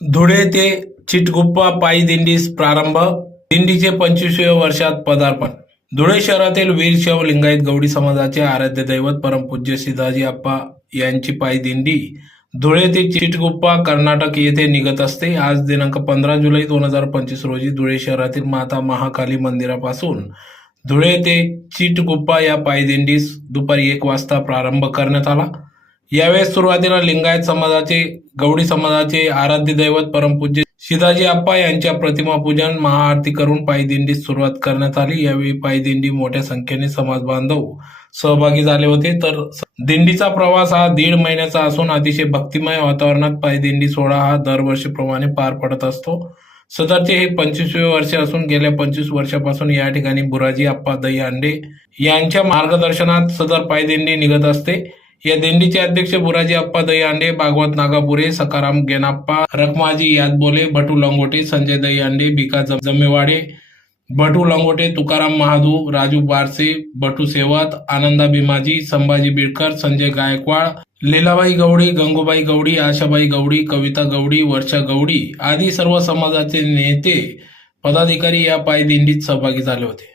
धुळे ते चिटगुप्पा पायी दिंडीस प्रारंभ दिंडीचे पंचवीसव्या वर्षात पदार्पण. धुळे शहरातील वीर शैव लिंगायत गौडी समाजाचे आराध्य दैवत परमपूज्य सिद्धाजी आप्पा यांची पायी दिंडी. धुळे ते चिटगुप्पा कर्नाटक येथे निघत असते. आज दिनांक पंधरा जुलै दोन हजार पंचवीस रोजी धुळे शहरातील माता महाकाली मंदिरापासून धुळे ते चिटगुप्पा या पायदिंडीस दुपारी एक वाजता प्रारंभ करण्यात आला. यावेळेस सुरुवातीला लिंगायत समाजाचे गौडी समाजाचे आराध्य दैवत परमपूज्य शिदाजी आप्पा यांच्या प्रतिमा पूजन महाआरती करून पायदिंडीस सुरुवात करण्यात आली. यावेळी पायदिंडी मोठ्या संख्येने समाज बांधव सहभागी झाले होते. तर दिंडीचा प्रवास हा दीड महिन्याचा असून अतिशय भक्तिमय वातावरणात पायदिंडी सोहळा हा दरवर्षीप्रमाणे पार पडत असतो. सदरचे हे पंचवीसवे वर्ष असून गेल्या पंचवीस वर्षापासून या ठिकाणी बुराजी आप्पा दही अंडे यांच्या मार्गदर्शनात सदर पायदिंडी निघत असते. या दिंडीचे अध्यक्ष बुराजी अप्पा दहीहंडे भागवत नागापुरे सकाराम गेनाप्पा रखमाजी यादबोले भटू लंगोटे संजय दहीहंडे भिका जमेवाडे भटू लंगोटे तुकाराम महादू राजू बारसे भटू सेवत आनंदा भीमाजी संभाजी बिडकर संजय गायकवाड लीलाबाई गवडी गंगूबाई गवडी आशाबाई गवडी कविता गवडी वर्षा गवडी आदी सर्व समाजाचे नेते पदाधिकारी या पायी दिंडीत सहभागी झाले होते.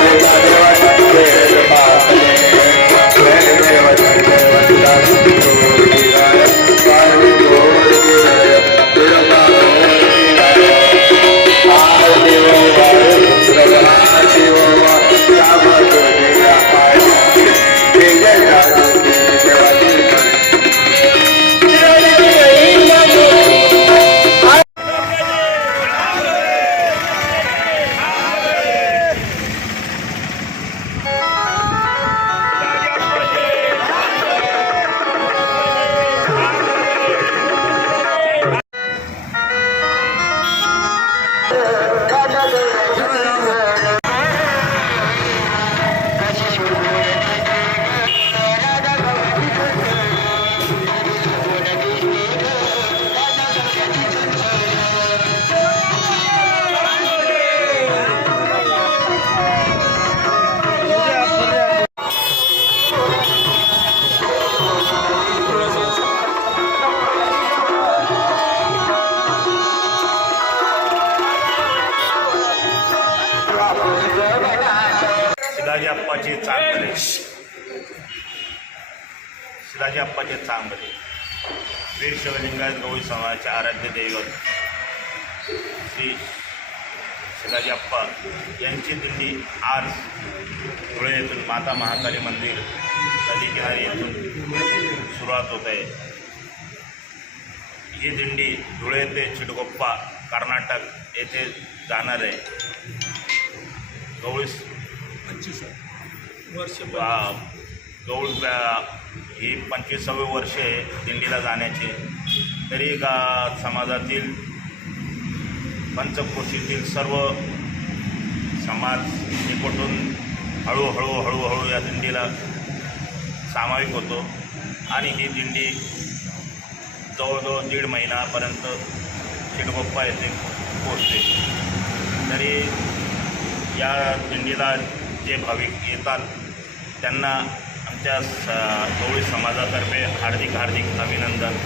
Yeah. शिलाजी अप्पाचे चांगले. शिलाजी अप्पाचे चांगले. वीर शिवलिंगायत समाजाचे आराध्य दैवत. श्री शिलाजी अप्पा यांची दिंडी आज धुळे येथून माता महाकाली मंदिर नदीकिनारी येथून सुरुवात होत आहे. ही दिंडी धुळे ते चिडगोप्पा कर्नाटक येथे जाणार आहे. गवळी वर्ष वा- गौळ व्या- ही पंचवीसावे वर्ष आहे दिंडीला जाण्याची. तरी गा समाजातील पंचक्रोशीतील सर्व समाज एकवटून हळूहळू हळूहळू या दिंडीला सामाविक होतो. आणि ही दिंडी जवळजवळ दीड महिन्यापर्यंत चिडगोप्पा येथे पोचते तरी या दिंडीला जे भाविक येतात त्यांना आमच्या स गवळी समाजातर्फे हार्दिक हार्दिक अभिनंदन.